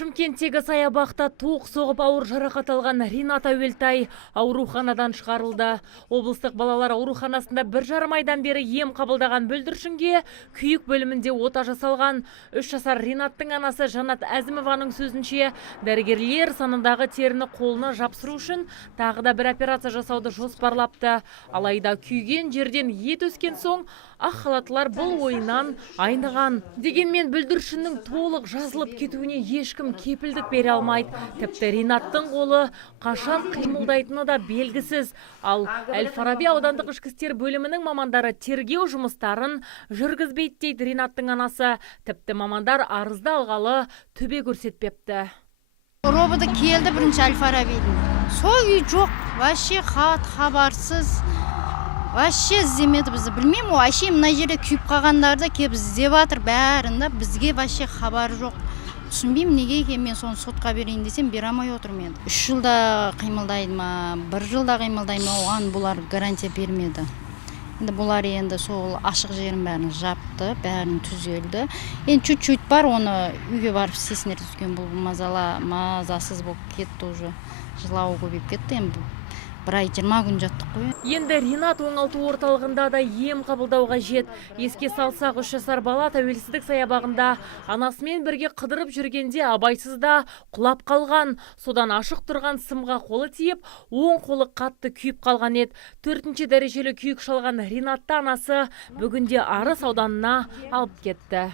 Шымкенттегі саябақта тоқ соғып ауыр жарақат алған Ринат Әуелтай ауруханадан шығарылды. Облыстық балалар ауруханасында 1,5 айдан бері ем қабылдаған бүлдіршінге күйік бөлімінде ота жасалған. 3 жасар Ринаттың анасы Жанат Әзімованың сөзінше, дәрігерлер санындағы теріні қолына жапсыру үшін тағы да бір операция жасауды жоспарлапты. Алайда күйген жерден ет өскен соң ақ халаттылар бұл ойынан айныған. Дегенмен бүлдіршіннің толық жазылып кетуіне ешкім кепілдік бере алмайды. Тіпті Ринаттың қолы қашан қимылдайтыны да белгісіз. Ал Әл-Фараби аудандық ішкі істер бөлімінің мамандары тергеу жұмыстарын жүргізбейді дейді Ринаттың анасы. Тіпті мамандар арызды алғалы төбе көрсетпепті. Роботы келді бірінші Әл-Фарабидің. Сол үй жоқ, вообще хабарсыз. Вообще іздемеді бізді. Білмеймін, вообще мына жерде күйіп қалғандарды кеп іздеп жатыр бәрін, бізге вообще хабар жоқ. Түсінбеймін, неге екен, мен соны сотқа берейін десем, бере алмай отырмын енді. 3 жылда қимылдайды ма, 1 жылда қимылдайды ма, оған бұлар гарантия бермеді. Енді бұлар енді сол ашық жерін бәрін жапты, бәрін түзелді. Енді чуть-чуть бар, оны үйге барып сесінер түскен, бұл мазасыз болып кетті уже. Жылауы көбейіп кетті, енді 1 ай 20 күн жаттық қой. Енді Ринат оңалту орталығында да ем қабылдауға жет. Еске салсақ, 3 жасар бала Тәуелсіздік саябағында анасымен бірге қыдырып жүргенде абайсызда құлап қалған. Содан ашық тұрған сымға қолы тиіп, оң қолы қатты күйіп қалған еді. 4-ші дәрежелі күйік шалған Ринатты анасы бүгінде Арыс ауданына алып кетті.